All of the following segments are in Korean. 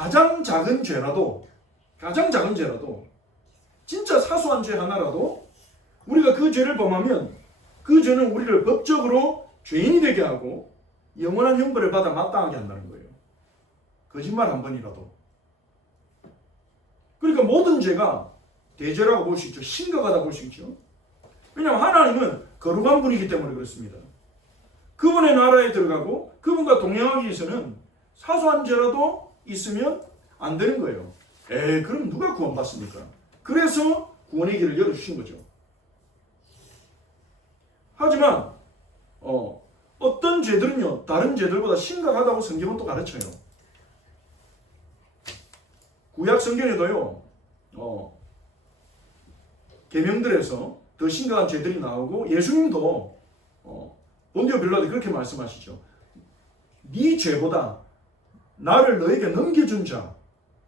가장 작은 죄라도 진짜 사소한 죄 하나라도 우리가 그 죄를 범하면 그 죄는 우리를 법적으로 죄인이 되게 하고 영원한 형벌을 받아 마땅하게 한다는 거예요. 거짓말 한 번이라도. 그러니까 모든 죄가 대죄라고 볼 수 있죠. 심각하다 볼 수 있죠. 왜냐하면 하나님은 거룩한 분이기 때문에 그렇습니다. 그분의 나라에 들어가고 그분과 동행하기 위해서는 사소한 죄라도 있으면 안 되는 거예요. 그럼 누가 구원받습니까? 그래서 구원의 길을 열어주신 거죠. 하지만 어떤 죄들은요 다른 죄들보다 심각하다고 성경은 또 가르쳐요. 구약 성경에도요 계명들에서 더 심각한 죄들이 나오고 예수님도 본디오 빌라도 그렇게 말씀하시죠. 네 죄보다 나를 너에게 넘겨준 자,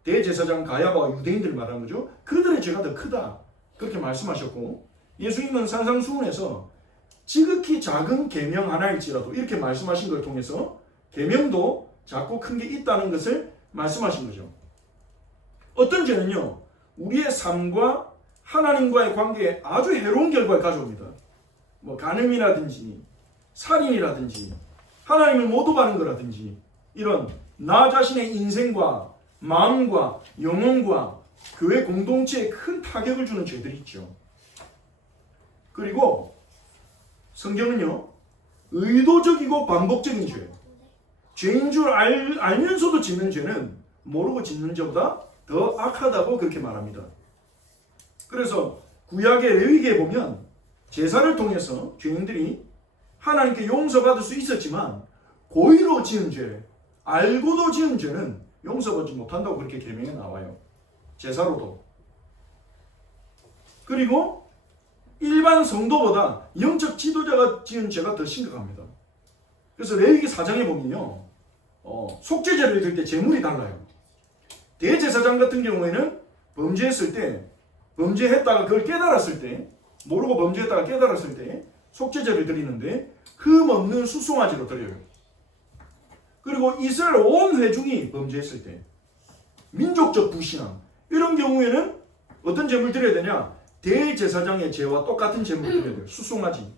대제사장 가야바와 유대인들 말하는 거죠. 그들의 죄가 더 크다. 그렇게 말씀하셨고 예수님은 산상수훈에서 지극히 작은 계명 하나일지라도 이렇게 말씀하신 걸 통해서 계명도 작고 큰 게 있다는 것을 말씀하신 거죠. 어떤 죄는요 우리의 삶과 하나님과의 관계에 아주 해로운 결과를 가져옵니다. 뭐 간음이라든지 살인이라든지 하나님을 모독하는 거라든지 이런 나 자신의 인생과 마음과 영혼과 교회 공동체에 큰 타격을 주는 죄들이 있죠. 그리고 성경은요 의도적이고 반복적인 죄, 죄인 줄 알면서도 짓는 죄는 모르고 짓는 죄보다 더 악하다고 그렇게 말합니다. 그래서 구약의 레위기에 보면 제사를 통해서 죄인들이 하나님께 용서받을 수 있었지만 고의로 지은 죄, 알고도 지은 죄는 용서받지 못한다고 그렇게 계명에 나와요. 제사로도. 그리고 일반 성도보다 영적 지도자가 지은 죄가 더 심각합니다. 그래서 레위기 4장에 보면요 속죄제를 드릴 때 제물이 달라요. 대제사장 같은 경우에는 범죄했을 때 범죄했다가 그걸 깨달았을 때 모르고 범죄했다가 깨달았을 때 속죄제를 드리는데 흠 없는 수송아지로 드려요. 그리고 이스라엘 온 회중이 범죄했을 때 민족적 불신앙 이런 경우에는 어떤 제물 드려야 되냐? 대제사장의 제와 똑같은 제물을 드려야 돼요. 수송아지.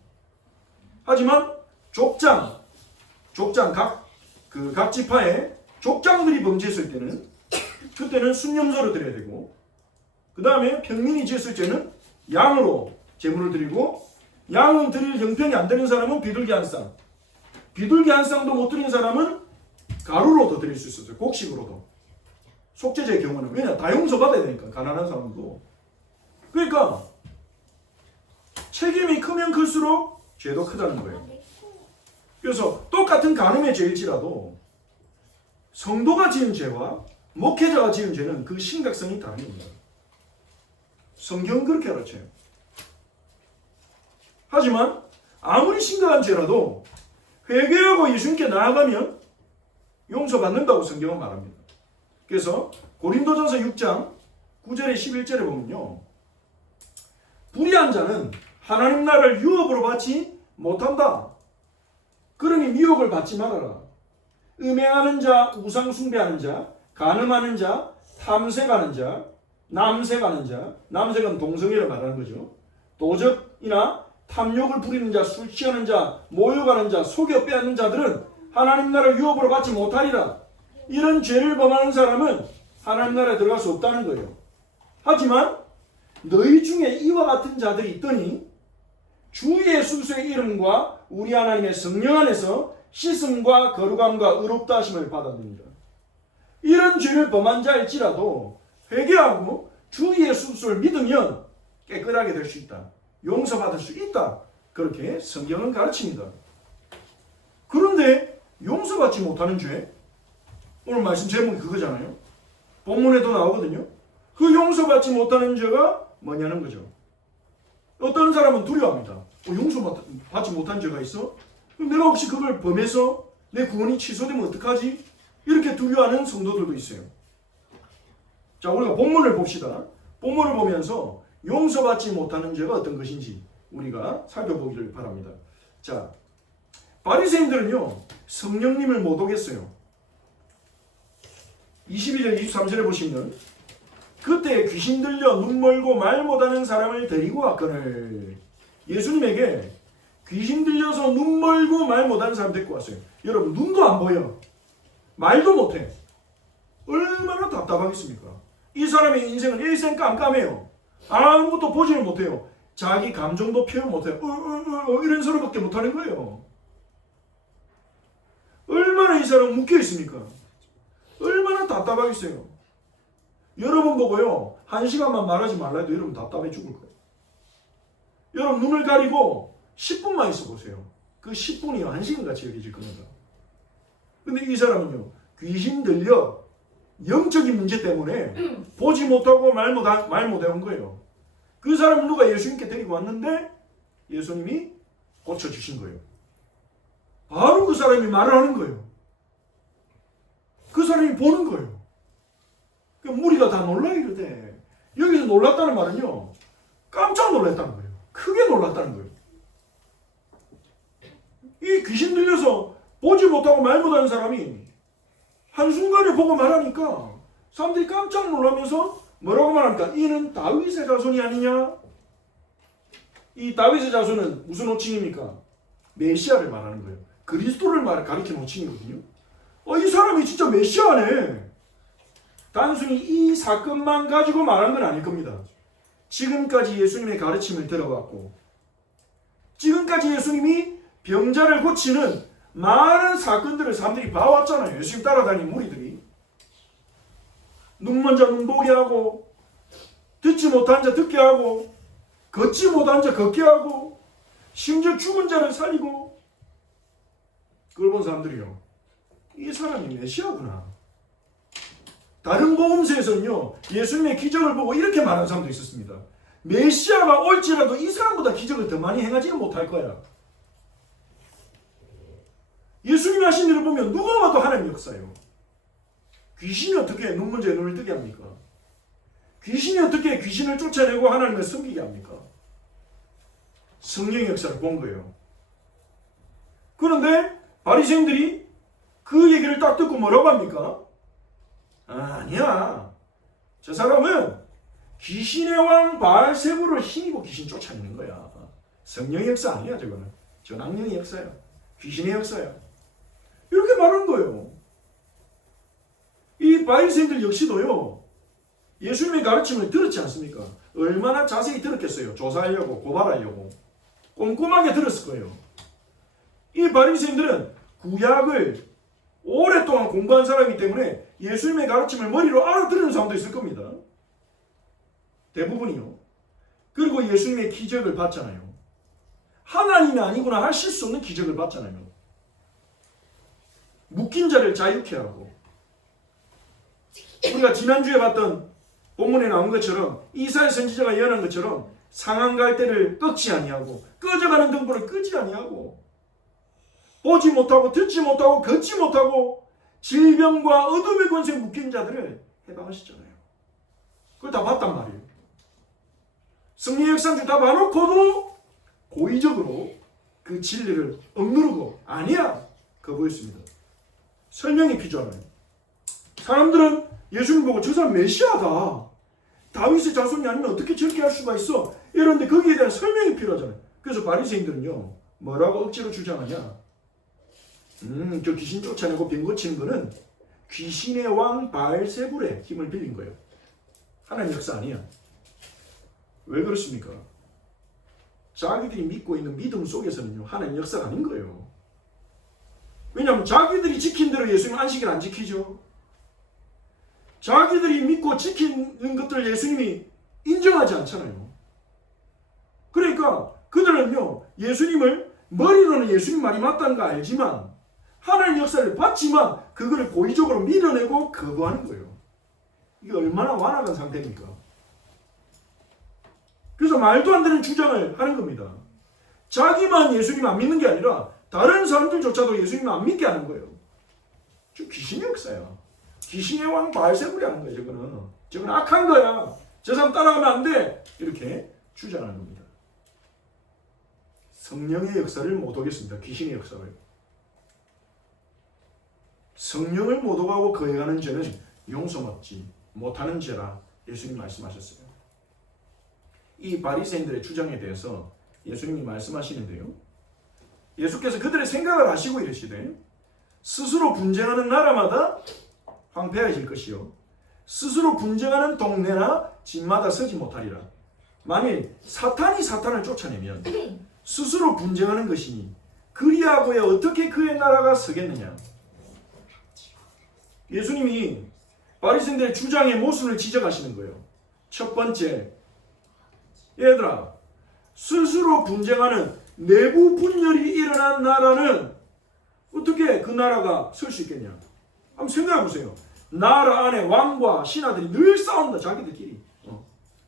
하지만 족장 각 지파의 족장들이 범죄했을 때는 그때는 순념소로 드려야 되고 그 다음에 평민이 지었을 때는 양으로 제물을 드리고 양은 드릴 형편이 안 되는 사람은 비둘기 한 쌍, 비둘기 한 쌍도 못 드리는 사람은 가루로도 드릴 수 있었어요. 곡식으로도. 속죄제의 경우는 왜냐 다 용서받아야 되니까 가난한 사람도. 그러니까 책임이 크면 클수록 죄도 크다는 거예요. 그래서 똑같은 간음의 죄일지라도 성도가 지은 죄와 목회자가 지은 죄는 그 심각성이 다릅니다. 성경은 그렇게 가르쳐요. 하지만 아무리 심각한 죄라도 회개하고 예수님께 나아가면 용서받는다고 성경은 말합니다. 그래서 고린도전서 6장 9절에 11절에 보면요 불의한 자는 하나님 나라를 유업으로 받지 못한다. 그러니 미혹을 받지 말아라. 음행하는 자, 우상 숭배하는 자, 간음하는 자, 탐색하는 자, 남색하는 자, 남색은 동성애를 말하는 거죠. 도적이나 탐욕을 부리는 자, 술 취하는 자, 모욕하는 자, 속여 빼앗는 자들은 하나님 나라를 유업으로 받지 못하리라. 이런 죄를 범하는 사람은 하나님 나라에 들어갈 수 없다는 거예요. 하지만 너희 중에 이와 같은 자들이 있더니 주 예수의 이름과 우리 하나님의 성령 안에서 씻음과 거룩함과 의롭다 하심을 받았느니라. 이런 죄를 범한 자일지라도 회개하고 주 예수를 믿으면 깨끗하게 될 수 있다. 용서받을 수 있다. 그렇게 성경은 가르칩니다. 그런데 용서받지 못하는 죄, 오늘 말씀 제목이 그거잖아요. 본문에도 나오거든요. 그 용서받지 못하는 죄가 뭐냐는 거죠. 어떤 사람은 두려워합니다. 용서받지 못한 죄가 있어? 내가 혹시 그걸 범해서 내 구원이 취소되면 어떡하지? 이렇게 두려워하는 성도들도 있어요. 자, 우리가 본문을 봅시다. 본문을 보면서 용서받지 못하는 죄가 어떤 것인지 우리가 살펴보기를 바랍니다. 자, 바리새인들은요 성령님을 모독했어요. 22절 23절에 보시면 그때 귀신 들려 눈 멀고 말 못하는 사람을 데리고 왔거늘. 예수님에게 귀신 들려서 눈 멀고 말 못하는 사람 데리고 왔어요. 여러분 눈도 안 보여. 말도 못해. 얼마나 답답하겠습니까? 이 사람의 인생은 일생 깜깜해요. 아무것도 보지를 못해요. 자기 감정도 표현 못해요. 이런 소리밖에 못하는 거예요. 얼마나 이 사람 묶여 있습니까? 얼마나 답답하겠어요. 여러분 보고요 1시간만 말하지 말라 해도 여러분 답답해 죽을 거예요. 여러분 눈을 가리고 10분만 있어 보세요. 그 10분이 1시간 같이 여겨질 겁니다. 근데 이 사람은요 귀신 들려 영적인 문제 때문에 보지 못하고 말 못해온 거예요. 그 사람은 누가 예수님께 데리고 왔는데 예수님이 고쳐주신 거예요. 바로 그 사람이 말을 하는 거예요. 그 사람이 보는 거예요. 무리가 다 놀라 이러대. 여기서 놀랐다는 말은요 깜짝 놀랐다는 거예요. 크게 놀랐다는 거예요. 이 귀신 들려서 보지 못하고 말 못하는 사람이 한순간에 보고 말하니까 사람들이 깜짝 놀라면서 뭐라고 말합니까? 이는 다윗의 자손이 아니냐? 이 다윗의 자손은 무슨 호칭입니까? 메시아를 말하는 거예요. 그리스도를 가리키는 호칭이거든요. 이 사람이 진짜 메시아네. 단순히 이 사건만 가지고 말한 건 아닐 겁니다. 지금까지 예수님의 가르침을 들어왔고 지금까지 예수님이 병자를 고치는 많은 사건들을 사람들이 봐왔잖아요. 예수님 따라다니는 무리들이. 눈먼 자 눈 보게 하고 듣지 못한 자 듣게 하고 걷지 못한 자 걷게 하고 심지어 죽은 자를 살리고. 그걸 본 사람들이요 이 사람이 메시아구나. 다른 복음서에서는요 예수님의 기적을 보고 이렇게 말하는 사람도 있었습니다. 메시아가 올지라도 이 사람보다 기적을 더 많이 행하지는 못할 거야. 예수님이 하신 일을 보면 누가 봐도 하나님의 역사예요. 귀신이 어떻게 눈먼 자의 눈을 뜨게 합니까? 귀신이 어떻게 귀신을 쫓아내고 하나님을 섬기게 합니까? 성령의 역사를 본 거예요. 그런데 바리새인들이 그 얘기를 딱 듣고 뭐라고 합니까? 아니야. 저 사람은 귀신의 왕 바알세부를 힘입어 귀신 쫓아내는 거야. 성령의 역사 아니야 저거는. 전 악령의 역사야. 귀신의 역사야. 이렇게 말하는 거예요. 이 바리새인들 역시도요 예수님의 가르침을 들었지 않습니까? 얼마나 자세히 들었겠어요. 조사하려고 고발하려고 꼼꼼하게 들었을 거예요. 이 바리새인들은 구약을 오랫동안 공부한 사람이기 때문에 예수님의 가르침을 머리로 알아들은 사람도 있을 겁니다. 대부분이요. 그리고 예수님의 기적을 봤잖아요. 하나님이 아니구나 하실 수 없는 기적을 봤잖아요. 묶인 자를 자유케 하고 우리가 지난주에 봤던 본문에 나온 것처럼 이사야 선지자가 예언한 것처럼 상한 갈대를 꺾지 아니하고 꺼져가는 등불을 끄지 아니하고 보지 못하고 듣지 못하고 걷지 못하고 질병과 어둠의 권세에 묶인 자들을 해방하셨잖아요. 그걸 다 봤단 말이에요. 승리의 역사를 다 봐놓고도 고의적으로 그 진리를 억누르고 아니야 거부했습니다. 설명이 필요하나요? 사람들은 예수님 보고 저 사람 메시아다. 다윗의 자손이 아니면 어떻게 저렇게 할 수가 있어? 이런데 거기에 대한 설명이 필요하잖아요. 그래서 바리새인들은요 뭐라고 억지로 주장하냐? 저 귀신 쫓아내고 병 고치는 거는 귀신의 왕 바알세불의 힘을 빌린 거예요. 하나님 역사 아니야. 왜 그렇습니까? 자기들이 믿고 있는 믿음 속에서는요 하나님 역사가 아닌 거예요. 왜냐하면 자기들이 지킨 대로 예수님 안식일 안 지키죠. 자기들이 믿고 지키는 것들을 예수님이 인정하지 않잖아요. 그러니까 그들은요 예수님을 머리로는 예수님 말이 맞다는 거 알지만 하나님 역사를 봤지만 그거를 고의적으로 밀어내고 거부하는 거예요. 이게 얼마나 완악한 상태입니까? 그래서 말도 안 되는 주장을 하는 겁니다. 자기만 예수님 안 믿는 게 아니라 다른 사람들조차도 예수님 안 믿게 하는 거예요. 저 귀신의 역사야. 귀신의 왕 바알세불이 하는 거예요. 저거는 악한 거야. 저 사람 따라가면 안 돼. 이렇게 주장하는 겁니다. 성령의 역사를 못 오겠습니다. 귀신의 역사를. 성령을 못 오가고 거행하는 죄는 용서받지 못하는 죄라 예수님 말씀하셨어요. 이 바리새인들의 주장에 대해서 예수님이 말씀하시는데요. 예수께서 그들의 생각을 아시고 이르시되 스스로 분쟁하는 나라마다 황폐해질 것이요 스스로 분쟁하는 동네나 집마다 서지 못하리라. 만일 사탄이 사탄을 쫓아내면 스스로 분쟁하는 것이니 그리하고야 어떻게 그의 나라가 서겠느냐. 예수님이 바리새인들의 주장의 모순을 지적하시는 거예요. 첫 번째, 얘들아, 스스로 분쟁하는 내부 분열이 일어난 나라는 어떻게 그 나라가 설 수 있겠냐. 한번 생각해 보세요. 나라 안에 왕과 신하들이 늘 싸운다. 자기들끼리.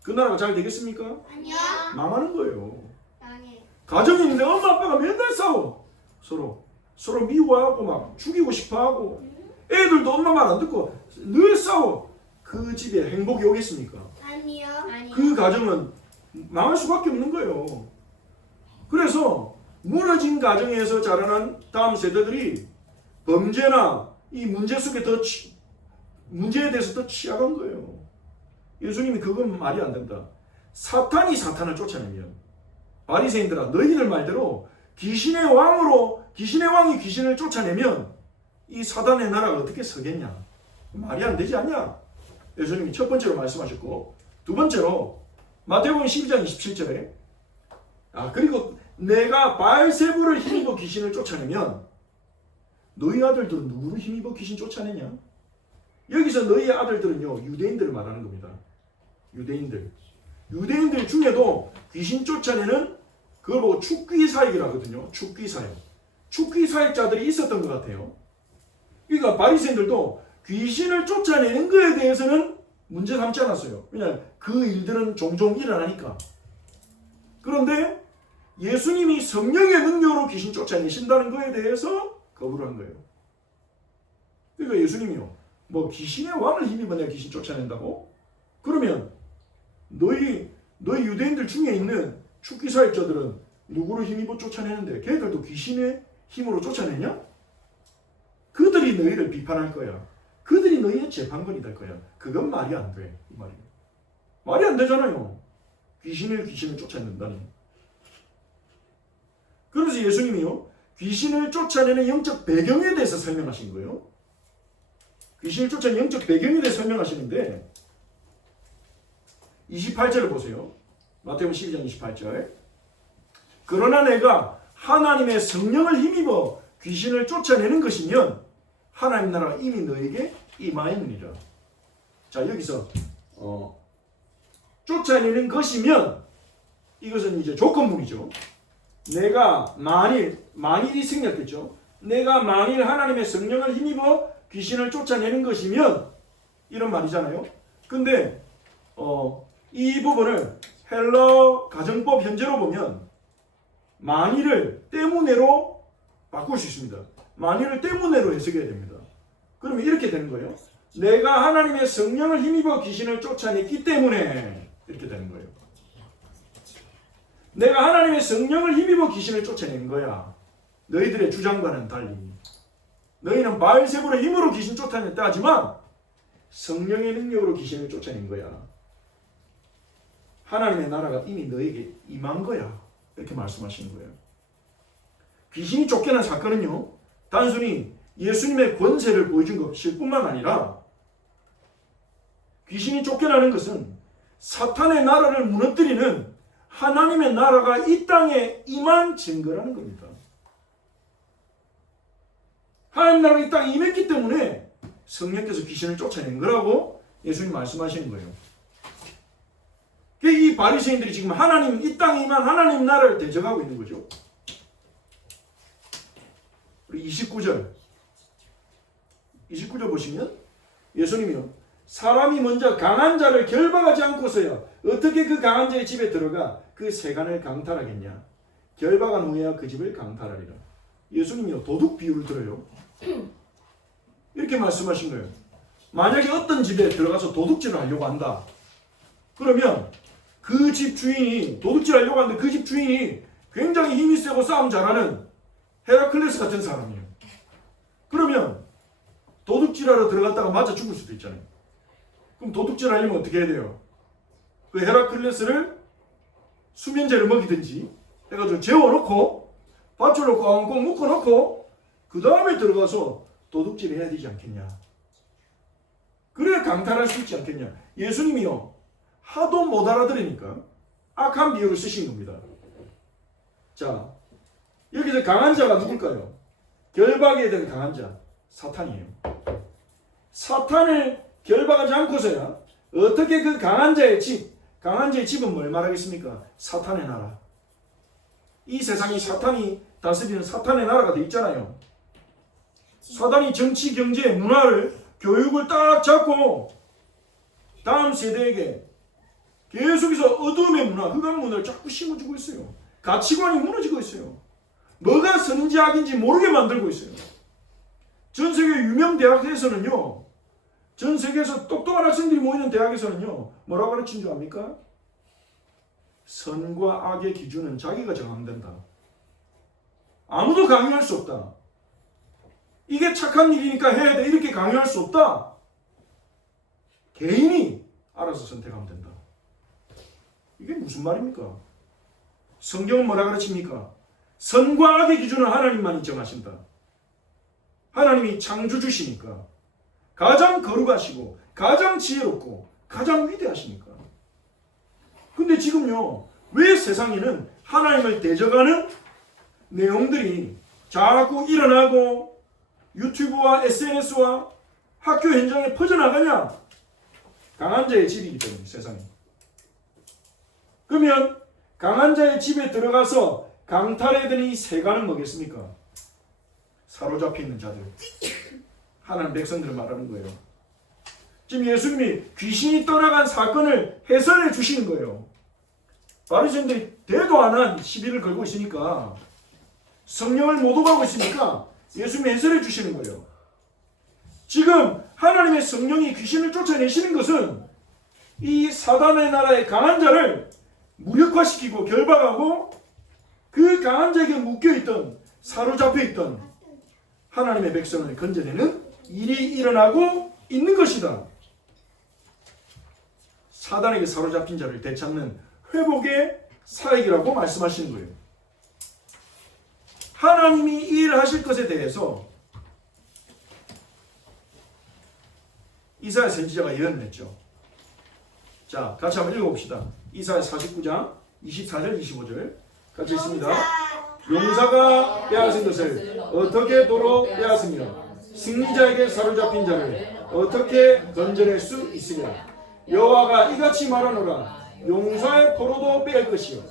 그 나라가 잘 되겠습니까? 아니요. 망하는 거예요. 아니. 가정이 있는데 엄마 아빠가 맨날 싸워. 서로 미워하고 막 죽이고 싶어하고 애들도 엄마 말 안 듣고 늘 싸워. 그 집에 행복이 오겠습니까? 아니요. 아니요. 그 가정은 망할 수밖에 없는 거예요. 그래서 무너진 가정에서 자라난 다음 세대들이 범죄나 이 문제 속에 문제에 대해서 더 취약한 거예요. 예수님이 그건 말이 안 된다. 사탄이 사탄을 쫓아내면 바리새인들아 너희들 말대로 귀신의 왕이 귀신을 쫓아내면 이 사단의 나라가 어떻게 서겠냐. 말이 안 되지 않냐. 예수님이 첫 번째로 말씀하셨고 두 번째로 마태복음 12장 27절에 그리고 내가 바알세불을 힘입어 귀신을 쫓아내면 너희 아들들은 누구를 힘입어 귀신 쫓아내냐? 여기서 너희 아들들은요 유대인들을 말하는 겁니다. 유대인들 중에도 귀신 쫓아내는 그걸 보고 축귀사역이라 하거든요. 축귀사역자들이 있었던 것 같아요. 그러니까 바리새인들도 귀신을 쫓아내는 것에 대해서는 문제 삼지 않았어요. 왜냐하면 그 일들은 종종 일어나니까. 그런데 예수님이 성령의 능력으로 귀신 쫓아내신다는 것에 대해서 거부를 한 거예요. 그러니까 예수님이요. 뭐 귀신의 왕을 힘입어 내가 귀신 쫓아낸다고? 그러면 너희 유대인들 중에 있는 축기사역자들은 누구를 힘입어 쫓아내는데 걔들도 귀신의 힘으로 쫓아내냐? 그들이 너희를 비판할 거야. 그들이 너희의 재판관이 될 거야. 그건 말이 안 돼. 이 말이에요. 말이 안 되잖아요. 귀신을 쫓아낸다니. 그래서 예수님이요. 귀신을 쫓아내는 영적 배경에 대해서 설명하신 거예요. 귀신을 쫓아내는 영적 배경에 대해서 설명하시는데 28절을 보세요. 마태복음 12장 28절. 그러나 내가 하나님의 성령을 힘입어 귀신을 쫓아내는 것이면 하나님 나라가 이미 너에게 임하였느니라. 자 여기서 쫓아내는 이것은 이제 조건문이죠. 내가 만일이 생략됐죠. 내가 만일 하나님의 성령을 힘입어 귀신을 쫓아내는 것이면 이런 말이잖아요. 근데 이 부분을 헬러 가정법 현재로 보면 만일을 때문에로 바꿀 수 있습니다. 만일을 때문에로 해석해야 됩니다. 그러면 이렇게 되는 거예요. 내가 하나님의 성령을 힘입어 귀신을 쫓아냈기 때문에 이렇게 되는 거예요. 내가 하나님의 성령을 힘입어 귀신을 쫓아낸 거야. 너희들의 주장과는 달리. 너희는 바알세불의 힘으로 귀신 쫓아냈다 하지만 성령의 능력으로 귀신을 쫓아낸 거야. 하나님의 나라가 이미 너에게 임한 거야. 이렇게 말씀하시는 거예요. 귀신이 쫓겨난 사건은요. 단순히 예수님의 권세를 보여준 것일 뿐만 아니라 귀신이 쫓겨나는 것은 사탄의 나라를 무너뜨리는 하나님의 나라가 이 땅에 임한 증거라는 겁니다. 하나님 나라가 이 땅에 임했기 때문에 성령께서 귀신을 쫓아낸 거라고 예수님 말씀하시는 거예요. 이 바리새인들이 지금 하나님 이 땅에 임한 하나님 나라를 대적하고 있는 거죠. 우리 29절 보시면 예수님이요. 사람이 먼저 강한 자를 결박하지 않고서야 어떻게 그 강한 자의 집에 들어가 그 세간을 강탈하겠냐. 결박한 후에야 그 집을 강탈하리라. 예수님이요. 도둑 비유를 들어요. 이렇게 말씀하신 거예요. 만약에 어떤 집에 들어가서 도둑질을 하려고 한다. 그러면 그 집 주인이 도둑질 하려고 하는데 그 집 주인이 굉장히 힘이 세고 싸움 잘하는 헤라클레스 같은 사람이에요. 그러면 도둑질하러 들어갔다가 맞아 죽을 수도 있잖아요. 그럼 도둑질 하려면 어떻게 해야 돼요? 그 헤라클레스를 수면제를 먹이든지 해가지고 재워놓고 밧줄로 꽁꽁 묶어놓고 그 다음에 들어가서 도둑질을 해야 되지 않겠냐. 그래야 강탈할 수 있지 않겠냐. 예수님이요 하도 못 알아들으니까 악한 비유를 쓰신 겁니다. 자, 여기서 강한 자가 누굴까요? 결박에 대한 강한 자 사탄이에요. 사탄을 결박하지 않고서야 어떻게 그 강한 자의 집은 뭘 말하겠습니까? 사탄의 나라. 이 세상이 사탄이 다스리는 사탄의 나라가 돼 있잖아요. 사탄이 정치, 경제, 문화를, 교육을 딱 잡고 다음 세대에게 계속해서 어둠의 문화, 흑암 문화를 자꾸 심어주고 있어요. 가치관이 무너지고 있어요. 뭐가 선인지 악인지 모르게 만들고 있어요. 전 세계 유명 대학에서는요, 전 세계에서 똑똑한 학생들이 모이는 대학에서는요, 뭐라고 가르친 줄 압니까? 선과 악의 기준은 자기가 정한다. 아무도 강요할 수 없다. 이게 착한 일이니까 해야 돼. 이렇게 강요할 수 없다. 개인이 알아서 선택하면 된다. 이게 무슨 말입니까? 성경은 뭐라 가르칩니까? 선과 악의 기준은 하나님만이 정하신다. 하나님이 창조주시니까 가장 거룩하시고 가장 지혜롭고 가장 위대하시니까. 근데 지금요, 왜 세상에는 하나님을 대적하는 내용들이 자꾸 일어나고 유튜브와 SNS와 학교 현장에 퍼져나가냐? 강한 자의 집이기 때문에 세상에. 그러면 강한 자의 집에 들어가서 강탈해야 되는 이 세간은 뭐겠습니까? 사로잡혀 있는 자들. 하나님 백성들을 말하는 거예요. 지금 예수님이 귀신이 떠나간 사건을 해설해 주시는 거예요. 바리새인들이 대도 안 한 시비를 걸고 있으니까, 성령을 못 오가고 있으니까 예수님이 해설해 주시는 거예요. 지금 하나님의 성령이 귀신을 쫓아내시는 것은 이 사단의 나라의 강한 자를 무력화시키고 결박하고 그 강한 자에게 묶여있던, 사로잡혀있던 하나님의 백성을 건져내는 일이 일어나고 있는 것이다. 사단에게 사로잡힌 자를 되찾는 회복의 사역이라고 말씀하시는 거예요. 하나님이 이 일을 하실 것에 대해서 이사야 선지자가 예언을 했죠. 자, 같이 한번 읽어봅시다. 이사야 49장 24절 25절 같이 있습니다. 용사가 빼앗은 것을 어떻게 도로 빼앗으며 승리자에게 사로잡힌 자를 어떻게 건져낼 수 있으랴. 여호와가 이같이 말하노라. 용사의 포로도 빼앗을 것이요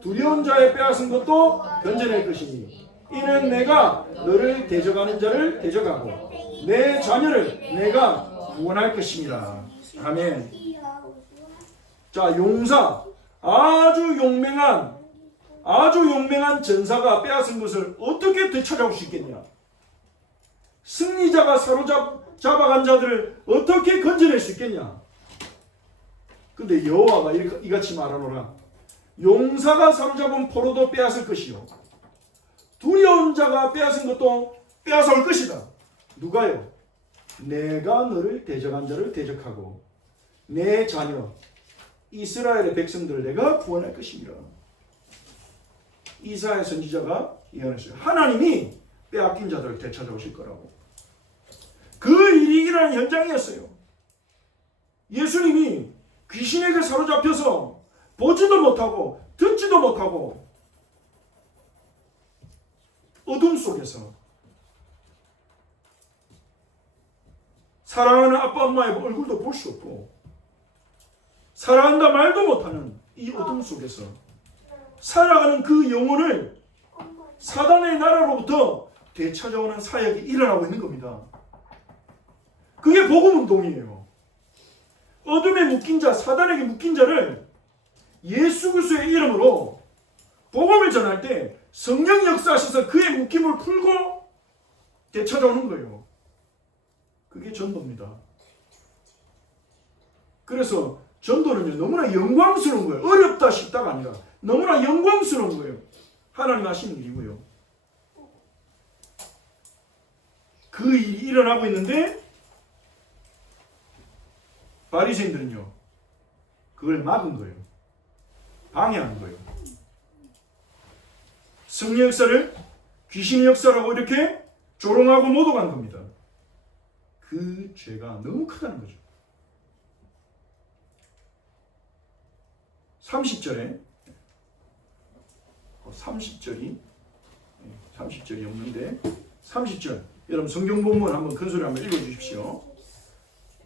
두려운 자의 빼앗은 것도 건져낼 것이니 이는 내가 너를 대적하는 자를 대적하고 내 자녀를 내가 구원할 것입니다. 아멘. 자, 용사, 아주 용맹한 전사가 빼앗은 것을 어떻게 되찾아올 수 있겠냐? 승리자가 사로잡아간 자들을 어떻게 건져낼 수 있겠냐? 근데 여호와가 이같이 말하노라. 용사가 사로잡은 포로도 빼앗을 것이요 두려운 자가 빼앗은 것도 빼앗아올 것이다. 누가요? 내가 너를 대적한 자를 대적하고 내 자녀 이스라엘의 백성들을 내가 구원할 것입니다. 이사야 선지자가 예언했어요. 하나님이 빼앗긴 자들을 되찾아오실 거라고. 그 일이 일어나는 현장이었어요. 예수님이 귀신에게 사로잡혀서 보지도 못하고 듣지도 못하고 어둠 속에서 사랑하는 아빠 엄마의 얼굴도 볼 수 없고 사랑한다 말도 못하는 이 어둠 속에서 살아가는 그 영혼을 사단의 나라로부터 되찾아오는 사역이 일어나고 있는 겁니다. 그게 복음운동이에요. 어둠에 묶인 자, 사단에게 묶인 자를 예수 그리스도의 이름으로 복음을 전할 때 성령이 역사하셔서 그의 묶임을 풀고 되찾아오는 거예요. 그게 전도입니다. 그래서 전도는요, 너무나 영광스러운 거예요. 어렵다 싶다가 아니라 너무나 영광스러운 거예요. 하나님 하시는 일이고요. 그 일이 일어나고 있는데 바리새인들은요 그걸 막은 거예요. 방해한 거예요. 성령 역사를 귀신의 역사라고 이렇게 조롱하고 모독한 겁니다. 그 죄가 너무 크다는 거죠. 30절에 30절이 없는데 30절 여러분 성경 본문 한번 큰 소리 한번 읽어주십시오.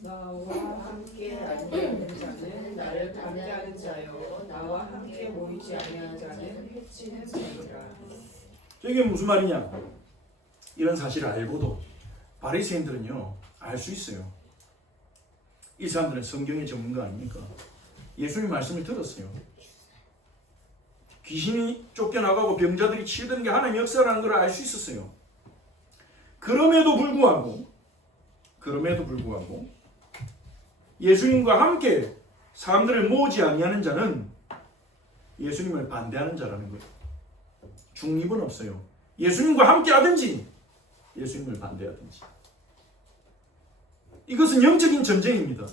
나와 함께 아니하는 자는 나를 반대하는 자요 나와 함께 모이지 아니하는 자는 해치는 자니라. 이게 무슨 말이냐? 이런 사실을 알고도 바리새인들은요 알 수 있어요. 이 사람들은 성경의 전문가 아닙니까? 예수님 말씀을 들었어요. 귀신이 쫓겨나가고 병자들이 치유되는 게 하나님의 역사라는 걸 알 수 있었어요. 그럼에도 불구하고 예수님과 함께 사람들을 모으지 아니하는 자는 예수님을 반대하는 자라는 거예요. 중립은 없어요. 예수님과 함께 하든지 예수님을 반대하든지. 이것은 영적인 전쟁입니다.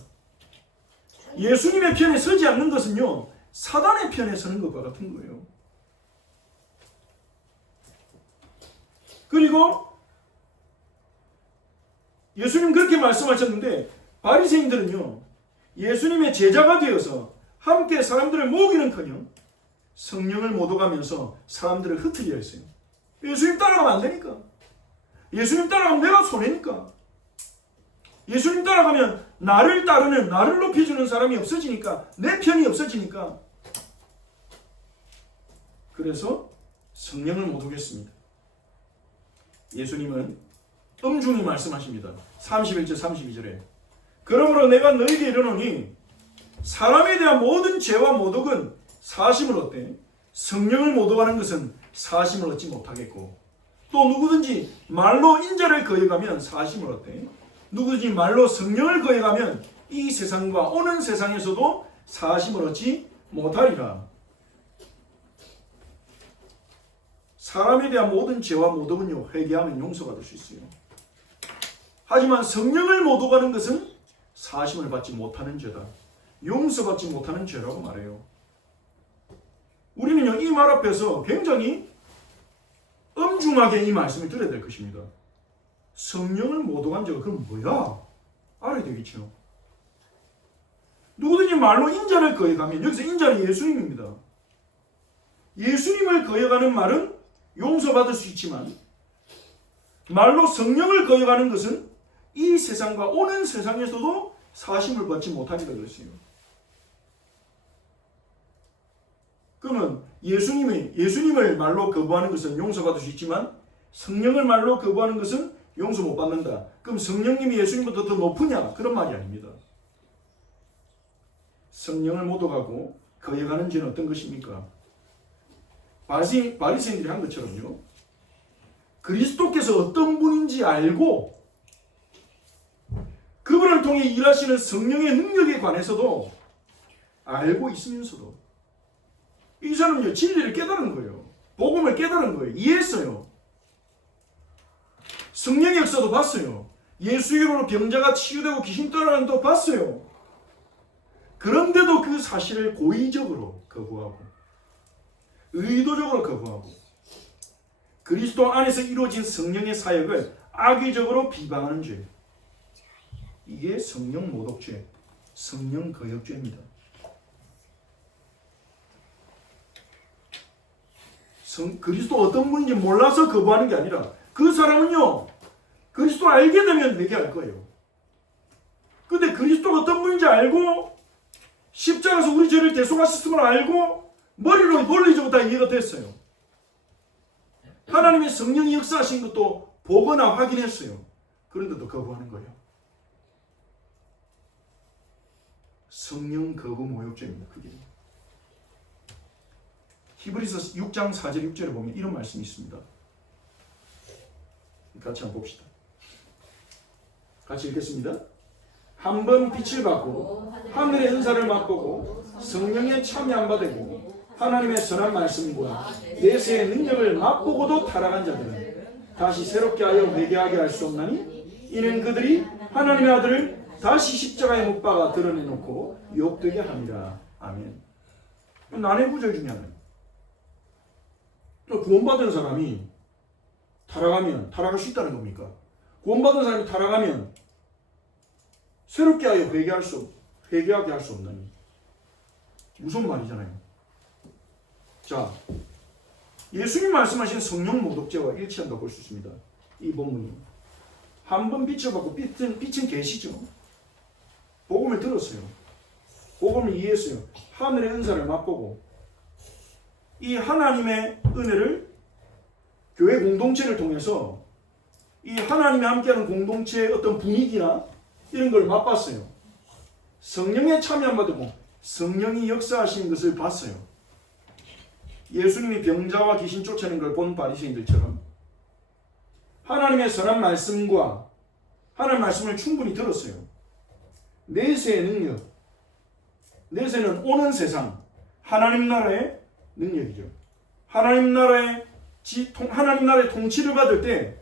예수님의 편에 서지 않는 것은요 사단의 편에 서는 것과 같은 거예요. 그리고 예수님 그렇게 말씀하셨는데 바리새인들은요 예수님의 제자가 되어서 함께 사람들을 모으기는커녕 성령을 모독하면서 사람들을 흩으려 했어요. 예수님 따라가면 안 되니까. 예수님 따라가면 내가 손해니까. 예수님 따라가면 나를 따르는, 나를 높여주는 사람이 없어지니까, 내 편이 없어지니까. 그래서 성령을 모독했습니다. 예수님은 엄중히 말씀하십니다. 31절 32절에 그러므로 내가 너희에게 이르노니 사람에 대한 모든 죄와 모독은 사심을 얻되 성령을 모독하는 것은 사심을 얻지 못하겠고 또 누구든지 말로 인자를 거역하면 사심을 얻되 누구든지 말로 성령을 거역하면 이 세상과 오는 세상에서도 사심을 얻지 못하리라. 사람에 대한 모든 죄와 모독은요 회개하면 용서받을 수 있어요. 하지만 성령을 모독하는 것은 사심을 받지 못하는 죄다. 용서받지 못하는 죄라고 말해요. 우리는요 이 말 앞에서 굉장히 엄중하게 이 말씀을 들어야 될 것입니다. 성령을 모독한 죄가 그럼 뭐야? 알아야 되겠죠. 누구든지 말로 인자를 거역하면 여기서 인자는 예수님입니다. 예수님을 거역하는 말은 용서받을 수 있지만 말로 성령을 거역하는 것은 이 세상과 오는 세상에서도 사심을 받지 못하리라 그랬어요. 그러면 예수님을 말로 거부하는 것은 용서받을 수 있지만 성령을 말로 거부하는 것은 용서 못 받는다. 그럼 성령님이 예수님보다 더 높으냐? 그런 말이 아닙니다. 성령을 모독하고 거역하는 죄는 어떤 것입니까? 바리새인들이 한 것처럼요. 그리스도께서 어떤 분인지 알고 그분을 통해 일하시는 성령의 능력에 관해서도 알고 있으면서도 이 사람은요 진리를 깨달은 거예요. 복음을 깨달은 거예요. 이해했어요. 성령의 역사도 봤어요. 예수 이름으로 병자가 치유되고 귀신 떠나는 것도 봤어요. 그런데도 그 사실을 고의적으로 거부하고 의도적으로 거부하고 그리스도 안에서 이루어진 성령의 사역을 악의적으로 비방하는 죄. 이게 성령 모독죄, 성령 거역죄입니다. 그리스도 어떤 분인지 몰라서 거부하는 게 아니라 그 사람은요 그리스도 알게 되면 회개할 거예요. 근데 그리스도가 어떤 분인지 알고 십자가에서 우리 죄를 대속하셨음을 알고 머리로 논리적으로 다 이해가 됐어요. 하나님의 성령이 역사하신 것도 보거나 확인했어요. 그런데도 거부하는 거예요. 성령 거부 모욕죄입니다. 그게. 히브리서 6장 4절 6절에 보면 이런 말씀이 있습니다. 같이 한번 봅시다. 같이 읽겠습니다. 한 번 빛을 받고 하늘의 은사를 맛보고 성령에 참여 안 받고 하나님의 선한 말씀과 내세의 능력을 맛보고도 타락한 자들은 다시 새롭게 하여 회개하게 할 수 없나니 이는 그들이 하나님의 아들을 다시 십자가에 못 박아 드러내놓고 유혹되게 합니다. 아멘. 난해 구절 중에 하나예요. 또 구원받은 사람이 타락할 수 있다는 겁니까? 구원받은 사람이 타락하면 새롭게 하여 회개하게 할 수 없나니 무슨 말이잖아요. 자, 예수님 말씀하신 성령 모독죄와 일치한다고 볼 수 있습니다. 이 본문이 한번 빛을 받고 빛은 계시죠. 복음을 들었어요. 복음을 이해했어요. 하늘의 은사를 맛보고 이 하나님의 은혜를 교회 공동체를 통해서 이 하나님이 함께하는 공동체의 어떤 분위기나 이런 걸 맛봤어요. 성령에 참여한 바되고 성령이 역사하시는 것을 봤어요. 예수님이 병자와 귀신 쫓아내는 걸 본 바리새인들처럼 하나님의 선한 말씀과 하나님의 말씀을 충분히 들었어요. 내세의 능력, 내세는 오는 세상, 하나님 나라의 능력이죠. 하나님 나라의 통치를 받을 때